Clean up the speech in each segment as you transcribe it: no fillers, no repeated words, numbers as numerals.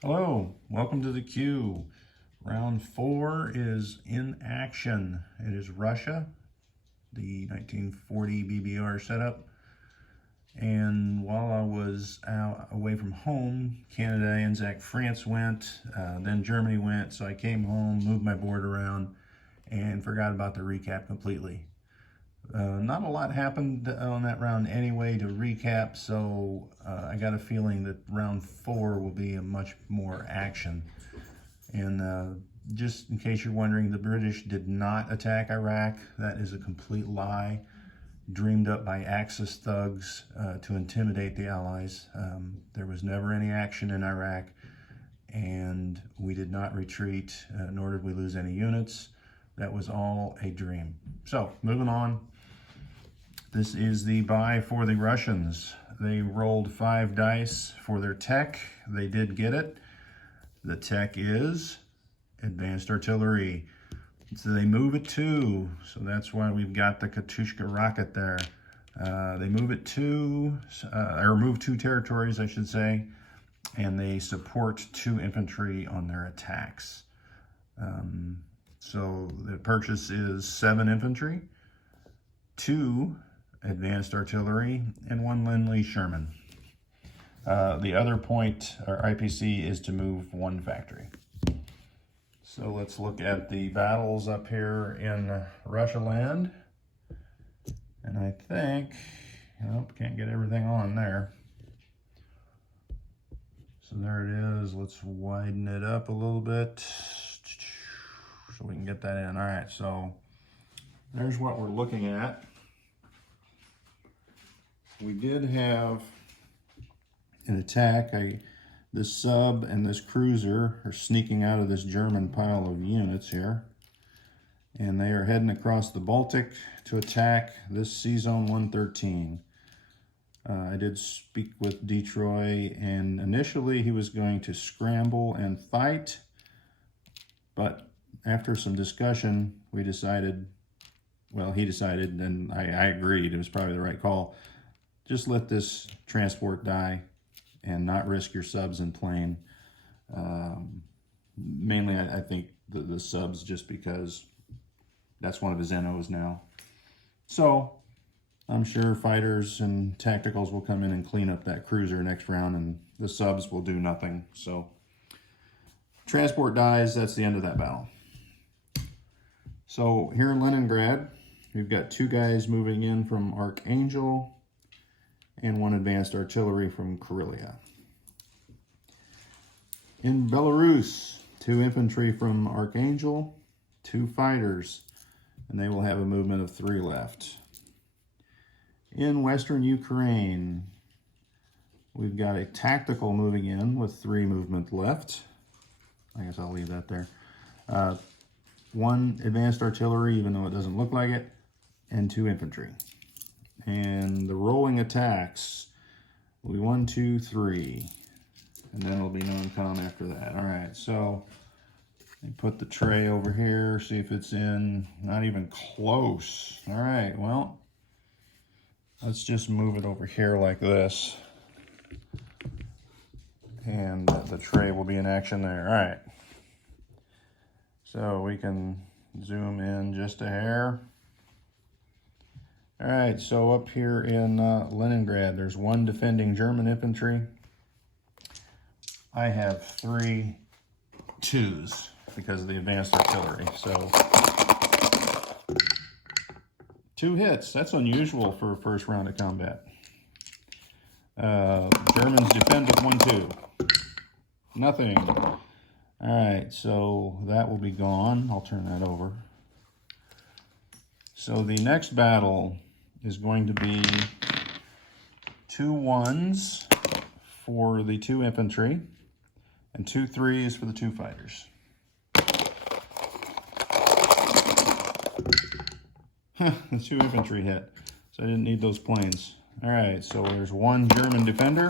Hello, welcome to the queue. Round 4 is in action. It is Russia, the 1940 BBR setup. And while I was out away from home, Canada, Anzac, France went, then Germany went. So I came home, moved my board around, and forgot about the recap completely. Not a lot happened on that round anyway to recap, so I got a feeling that round 4 will be a much more action. And just in case you're wondering, the British did not attack Iraq. That is a complete lie, dreamed up by Axis thugs to intimidate the Allies. There was never any action in Iraq, and we did not retreat, nor did we lose any units. That was all a dream. So, moving on. This is the buy for the Russians. They rolled 5 dice for their tech. They did get it. The tech is advanced artillery. So they move it 2. So that's why we've got the Katyusha rocket there. They move it 2, or move 2 territories, I should say, and they support 2 infantry on their attacks. So the purchase is 7 infantry, 2 advanced artillery, and 1 Lend-Lease Sherman. The other point, or IPC, is to move 1 factory. So let's look at the battles up here in Russia land. And I think, nope, can't get everything on there. So there it is. Let's widen it up a little bit so we can get that in. All right, so there's what we're looking at. We did have an attack. This sub and this cruiser are sneaking out of this German pile of units here. And they are heading across the Baltic to attack this Sea Zone 113. I did speak with Detroit, and initially he was going to scramble and fight. But after some discussion, we decided, well, he decided, and I agreed, it was probably the right call. Just let this transport die and not risk your subs in plane. Mainly, I think the subs, just because that's one of his NOs now. So I'm sure fighters and tacticals will come in and clean up that cruiser next round, and the subs will do nothing. So transport dies, that's the end of that battle. So here in Leningrad, we've got 2 guys moving in from Archangel and 1 advanced artillery from Karelia. In Belarus, 2 infantry from Archangel, 2 fighters, and they will have a movement of 3 left. In Western Ukraine, we've got a tactical moving in with 3 movement left. I guess I'll leave that there. 1 advanced artillery, even though it doesn't look like it, and 2 infantry. And the rolling attacks will be 1, 2, 3. And then it'll be non-com after that. All right, so I put the tray over here, see if it's in. Not even close. All right, well, let's just move it over here like this. And the tray will be in action there. All right. So we can zoom in just a hair. All right, so up here in Leningrad, there's 1 defending German infantry. I have 3 2s because of the advanced artillery. So 2 hits, that's unusual for a first round of combat. Germans defend with 1, 2. Nothing. All right, so that will be gone. I'll turn that over. So the next battle is going to be 2 1s for the 2 infantry and 2 3s for the 2 fighters. The 2 infantry hit, so I didn't need those planes. All right, so there's 1 German defender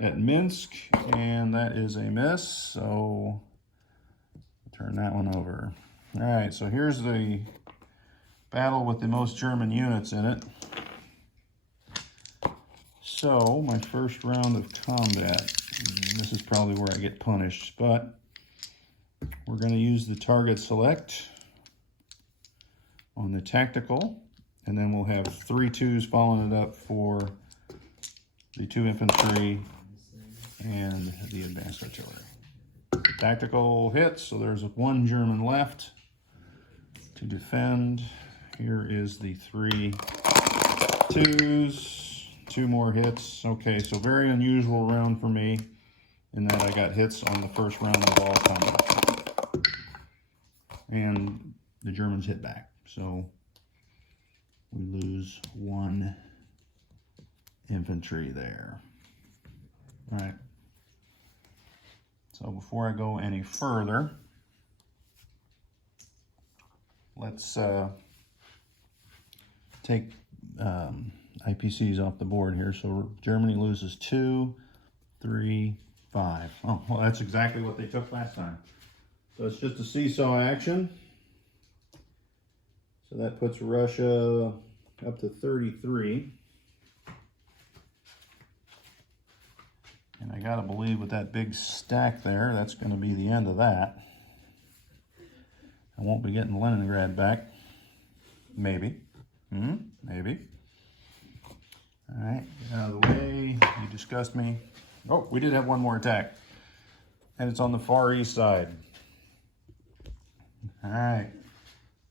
at Minsk, and that is a miss, so turn that one over. All right, so here's the battle with the most German units in it. So my first round of combat, this is probably where I get punished, but we're going to use the target select on the tactical, and then we'll have 3 2s following it up for the 2 infantry and the advanced artillery. Tactical hits, so there's 1 German left to defend. Here is the 3 2s, 2 more hits. Okay, so very unusual round for me in that I got hits on the first round of all combat. And the Germans hit back, so we lose 1 infantry there. All right. So before I go any further, let's take IPCs off the board here. So Germany loses 2, 3, 5. Oh, well, that's exactly what they took last time. So it's just a seesaw action. So that puts Russia up to 33. And I gotta believe with that big stack there, that's gonna be the end of that. I won't be getting Leningrad back. Maybe. Maybe. All right, get out of the way. You disgust me. Oh, we did have 1 more attack. And it's on the far east side. All right.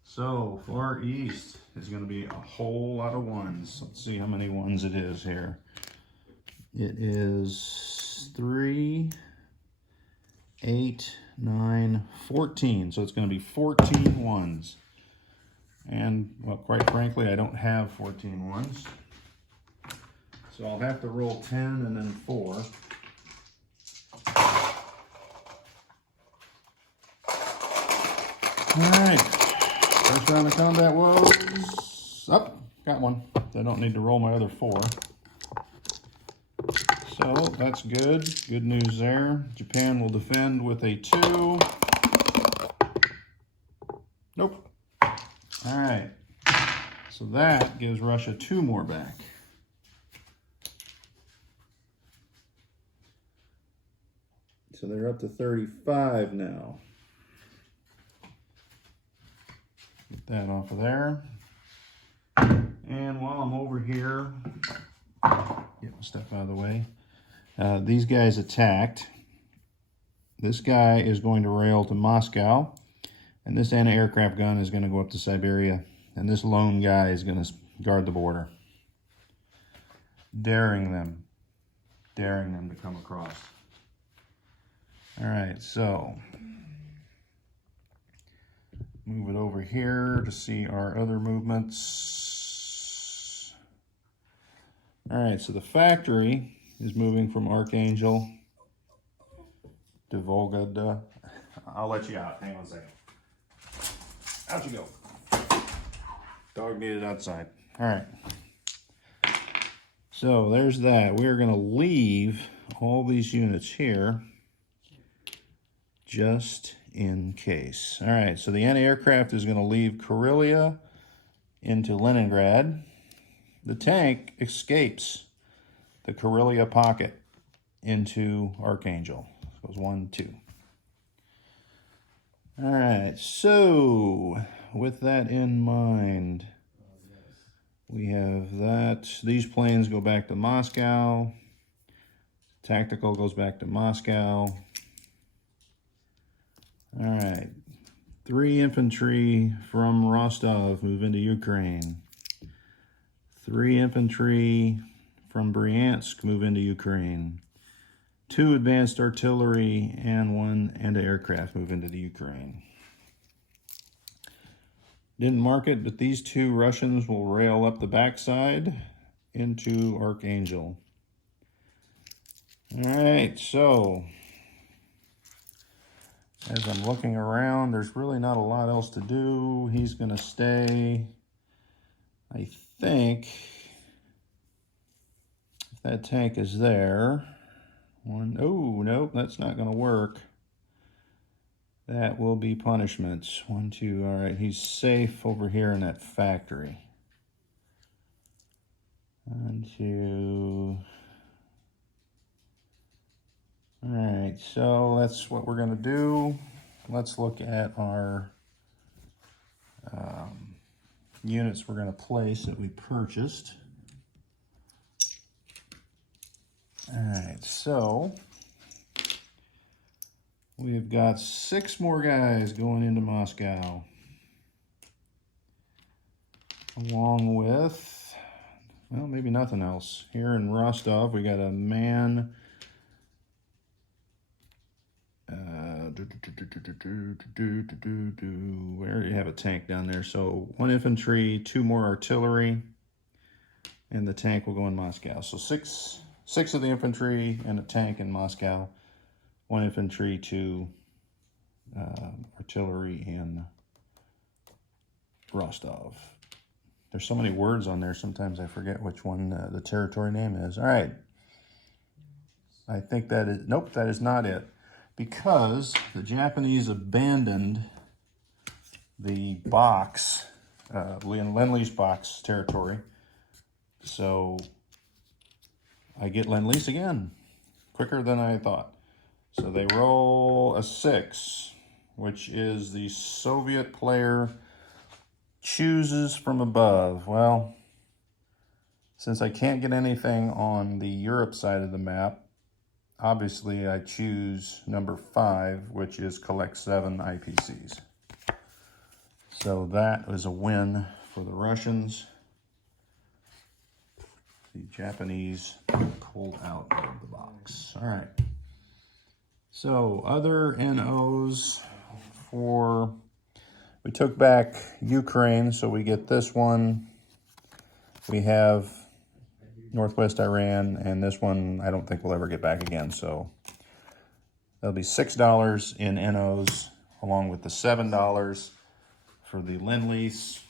So, far east is going to be a whole lot of 1s. Let's see how many 1s it is here. It is 3, 8, 9, 14. So it's going to be 14 1s. And, well, quite frankly, I don't have 14 1s. So I'll have to roll 10 and then 4. All right. First round of combat was up. Got 1. I don't need to roll my other 4. So that's good. Good news there. Japan will defend with a 2. Nope. All right. So that gives Russia 2 more back. So they're up to 35 now. Get that off of there. And while I'm over here, get my stuff out of the way. These guys attacked. This guy is going to rail to Moscow. And this anti-aircraft gun is going to go up to Siberia. And this lone guy is going to guard the border. Daring them to come across. All right, so move it over here to see our other movements. All right, so the factory is moving from Archangel to Volga. I'll let you out. Hang on a second. Out you go. Dog needed outside. All right. So there's that. We're going to leave all these units here just in case. All right, so the anti-aircraft is going to leave Karelia into Leningrad. The tank escapes the Karelia pocket into Archangel. Goes 1, 2. All right, so with that in mind, we have that. These planes go back to Moscow. Tactical goes back to Moscow. All right, 3 infantry from Rostov move into Ukraine. 3 infantry from Bryansk move into Ukraine. 2 advanced artillery and 1 anti-aircraft move into the Ukraine. Didn't mark it, but these 2 Russians will rail up the backside into Archangel. All right, so as I'm looking around, there's really not a lot else to do. He's going to stay. I think if that tank is there, oh, nope, that's not going to work. That will be punishments. 1, 2, all right, he's safe over here in that factory. 1, 2. All right, so that's what we're going to do. Let's look at our units we're going to place that we purchased. All right, so we've got 6 more guys going into Moscow, along with, well, maybe nothing else. Here in Rostov, we got a man. We already have a tank down there, so 1 infantry, 2 more artillery, and the tank will go in Moscow. So six of the infantry and a tank in Moscow, 1 infantry, 2 artillery in Rostov. There's so many words on there, sometimes I forget which one the territory name is. All right. I think that is, nope, that is not it. Because the Japanese abandoned the box, Lend-Lease box territory. So I get Lend-Lease again, quicker than I thought. So they roll a 6, which is the Soviet player chooses from above. Well, since I can't get anything on the Europe side of the map, obviously I choose number 5, which is collect 7 IPCs. So that was a win for the Russians. The Japanese pulled out of the box. All right. So other NOs for, we took back Ukraine, so we get this one. We have Northwest Iran, and this one I don't think we'll ever get back again. So that'll be $6 in NOs, along with the $7 for the Lend-Lease,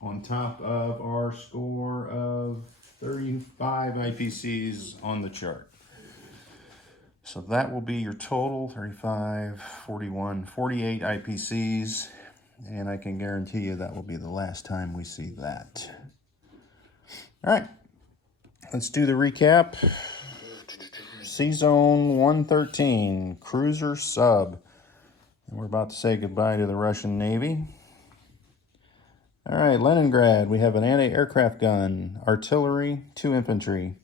on top of our score of 35 IPCs on the chart. So that will be your total, 35, 41, 48 IPCs, and I can guarantee you that will be the last time we see that. All right, let's do the recap. C-Zone 113, cruiser sub. And we're about to say goodbye to the Russian Navy. All right, Leningrad, we have an anti-aircraft gun, artillery, 2 infantry.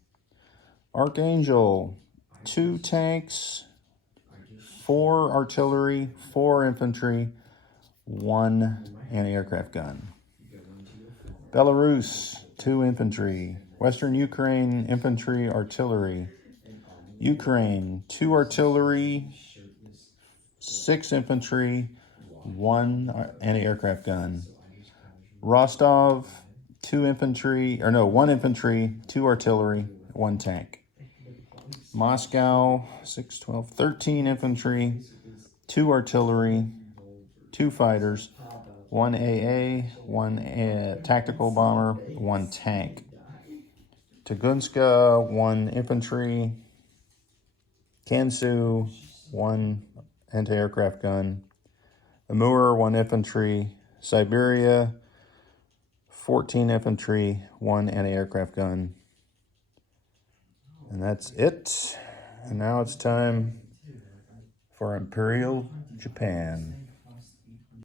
Archangel, 2 tanks, 4 artillery, 4 infantry, 1 anti-aircraft gun. Belarus, 2 infantry. Western Ukraine, infantry, artillery. Ukraine, 2 artillery, 6 infantry, 1 anti-aircraft gun. Rostov, 1 infantry, 2 artillery, 1 tank. Moscow, 6, 12, 13 infantry, 2 artillery, 2 fighters, 1 AA, 1 tactical bomber, 1 tank. Tugunska, 1 infantry. Kansu, 1 anti-aircraft gun. Amur, 1 infantry. Siberia, 14 infantry, 1 anti-aircraft gun. And that's it. And now it's time for Imperial Japan.